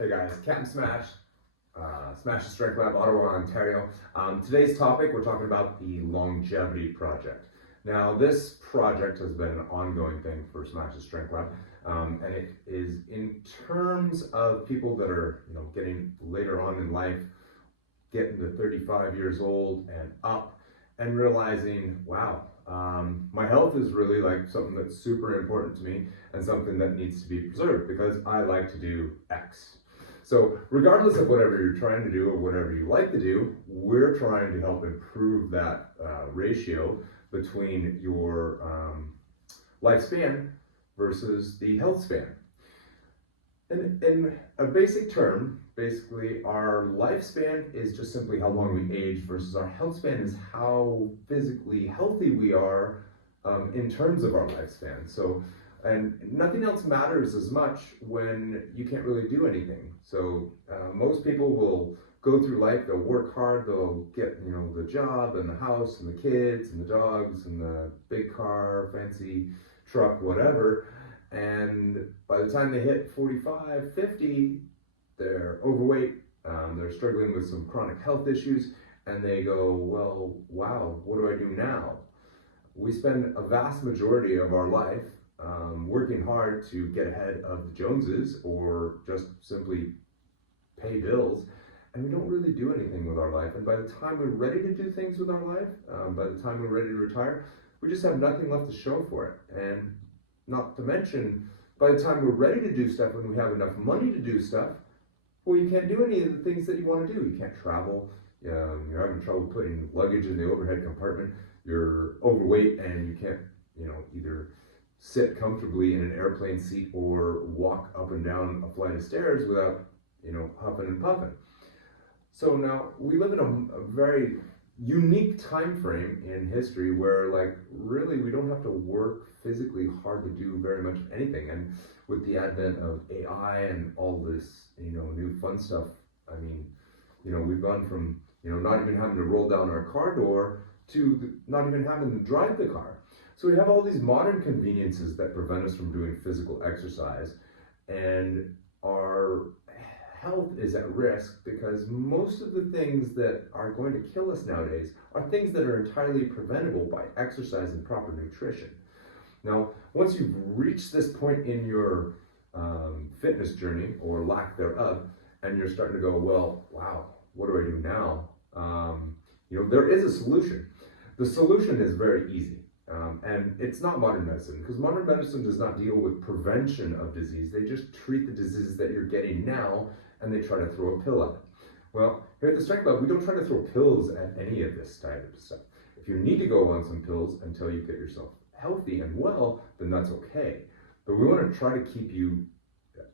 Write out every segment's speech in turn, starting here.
Hey guys, Captain Smash, Smash the Strength Lab, Ottawa, Ontario. Today's topic, we're talking about the longevity project. Now, this project has been an ongoing thing for Smash the Strength Lab, and it is in terms of people that are, getting later on in life, getting to 35 years old and up, and realizing, wow, my health is really like something that's super important to me and something that needs to be preserved because I like to do X. So regardless of whatever you're trying to do or whatever you like to do, we're trying to help improve that ratio between your lifespan versus the health span. In a basic term, basically our lifespan is just simply how long we age versus our health span is how physically healthy we are in terms of our lifespan. So, and nothing else matters as much when you can't really do anything. So most people will go through life, they'll work hard, they'll get, the job and the house and the kids and the dogs and the big car, fancy truck, whatever. And by the time they hit 45, 50, they're overweight, they're struggling with some chronic health issues, and they go, well, wow, what do I do now? We spend a vast majority of our life working hard to get ahead of the Joneses or just simply pay bills, and we don't really do anything with our life. And by the time we're ready to do things with our life, by the time we're ready to retire, we just have nothing left to show for it. And not to mention, by the time we're ready to do stuff, when we have enough money to do stuff, well, you can't do any of the things that you want to do. You can't travel. You're having trouble putting luggage in the overhead compartment. You're overweight and you can't, either sit comfortably in an airplane seat or walk up and down a flight of stairs without, huffing and puffing. So now we live in a very unique time frame in history where, like, really we don't have to work physically hard to do very much of anything. And with the advent of AI and all this, new fun stuff, I mean, we've gone from, not even having to roll down our car door to not even having to drive the car. So we have all these modern conveniences that prevent us from doing physical exercise, and our health is at risk because most of the things that are going to kill us nowadays are things that are entirely preventable by exercise and proper nutrition. Now, once you've reached this point in your fitness journey or lack thereof, and you're starting to go, well, wow, what do I do now? There is a solution. The solution is very easy. And it's not modern medicine, because modern medicine does not deal with prevention of disease. They just treat the diseases that you're getting now, and they try to throw a pill at it. Well, here at the Strength Lab, we don't try to throw pills at any of this type of stuff. If you need to go on some pills until you get yourself healthy and well, then that's okay. But we want to try to keep you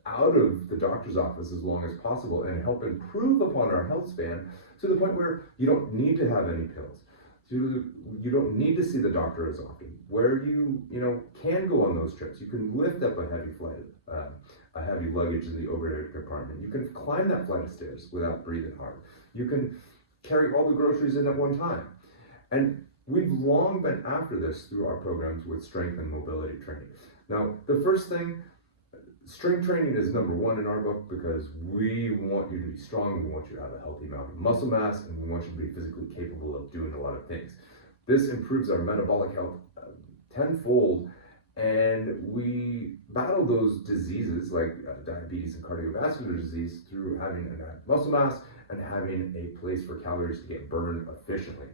out of the doctor's office as long as possible and help improve upon our health span to the point where you don't need to have any pills. You don't need to see the doctor as often. Where you can go on those trips, you can lift up a heavy luggage in the overhead compartment. You can climb that flight of stairs without breathing hard. You can carry all the groceries in at one time. And we've long been after this through our programs with strength and mobility training. Now, the first thing, strength training is number one in our book because we want you to be strong, we want you to have a healthy amount of muscle mass, and we want you to be physically capable of doing a lot of things. This improves our metabolic health tenfold, and we battle those diseases like diabetes and cardiovascular disease through having enough muscle mass and having a place for calories to get burned efficiently.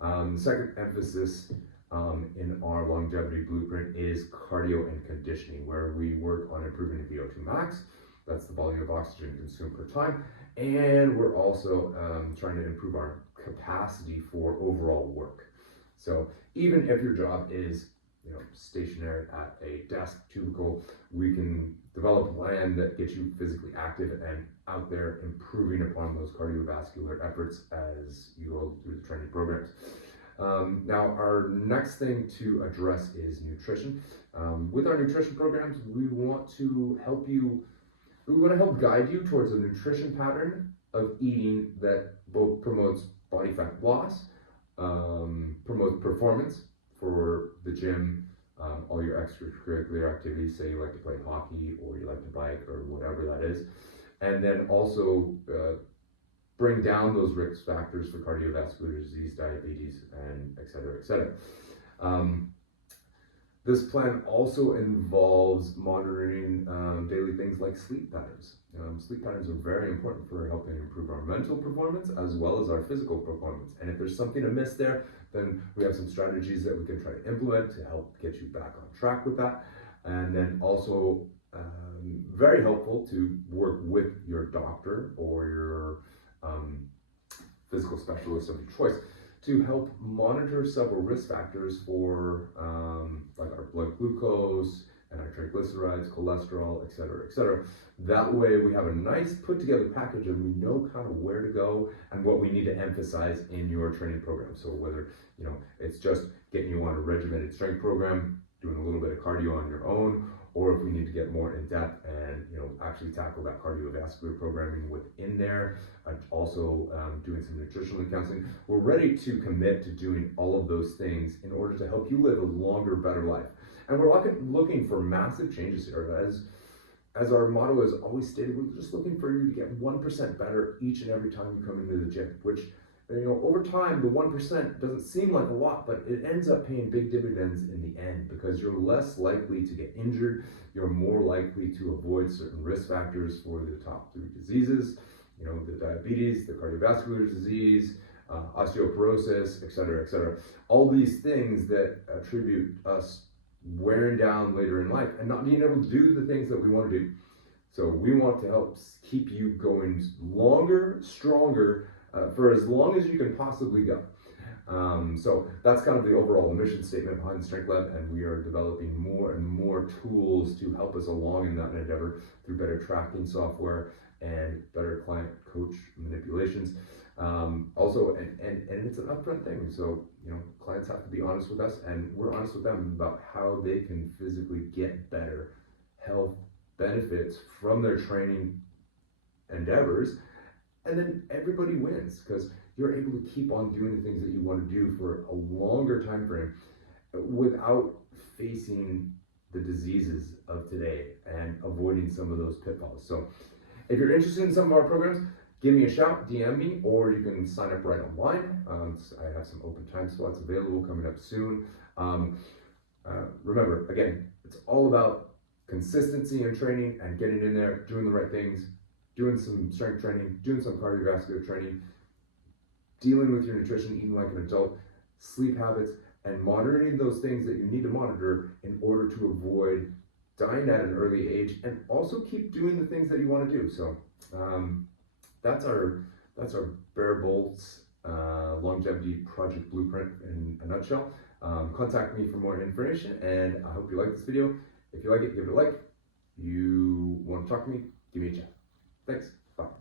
The second emphasis in our longevity blueprint is cardio and conditioning, where we work on improving the VO2 max. That's the volume of oxygen consumed per time. And we're also trying to improve our capacity for overall work. So even if your job is stationary at a desk cubicle, we can develop a plan that gets you physically active and out there improving upon those cardiovascular efforts as you go through the training programs. Now, our next thing to address is nutrition. With our nutrition programs, we want to help guide you towards a nutrition pattern of eating that both promotes body fat loss, promotes performance for the gym, all your extracurricular activities, say you like to play hockey or you like to bike or whatever that is, and then also bring down those risk factors for cardiovascular disease, diabetes, and et cetera, et cetera. This plan also involves monitoring daily things like sleep patterns. Sleep patterns are very important for helping improve our mental performance as well as our physical performance. And if there's something amiss there, then we have some strategies that we can try to implement to help get you back on track with that. And then also very helpful to work with your doctor or your physical specialist of your choice to help monitor several risk factors for like our blood glucose and our triglycerides, cholesterol, et cetera, et cetera. That way we have a nice put together package and we know kind of where to go and what we need to emphasize in your training program. So whether, you know, it's just getting you on a regimented strength program, doing a little bit of cardio on your own, or if we need to get more in depth and, you know, actually tackle that cardiovascular programming within there, also doing some nutritional counseling. We're ready to commit to doing all of those things in order to help you live a longer, better life. And we're looking for massive changes here. As our motto is always stated, we're just looking for you to get 1% better each and every time you come into the gym, which, you know, over time, the 1% doesn't seem like a lot, but it ends up paying big dividends in the end because you're less likely to get injured. You're more likely to avoid certain risk factors for the top 3 diseases, you know, the diabetes, the cardiovascular disease, osteoporosis, et cetera, et cetera. All these things that attribute us wearing down later in life and not being able to do the things that we want to do. So we want to help keep you going longer, stronger, for as long as you can possibly go. So that's kind of the overall mission statement behind the Strength Lab, and we are developing more and more tools to help us along in that endeavor through better tracking software and better client coach manipulations. Also, and it's an upfront thing. So, you know, clients have to be honest with us and we're honest with them about how they can physically get better health benefits from their training endeavors. And then everybody wins because you're able to keep on doing the things that you want to do for a longer time frame without facing the diseases of today and avoiding some of those pitfalls. So if you're interested in some of our programs, give me a shout, DM me, or you can sign up right online. I have some open time slots available coming up soon. Remember, again, it's all about consistency in training and getting in there, doing the right things, doing some strength training, doing some cardiovascular training, dealing with your nutrition, eating like an adult, sleep habits, and monitoring those things that you need to monitor in order to avoid dying at an early age and also keep doing the things that you want to do. So that's our bare bolts longevity project blueprint in a nutshell. Contact me for more information, and I hope you like this video. If you like it, give it a like. You want to talk to me, give me a chat. Thanks. Bye.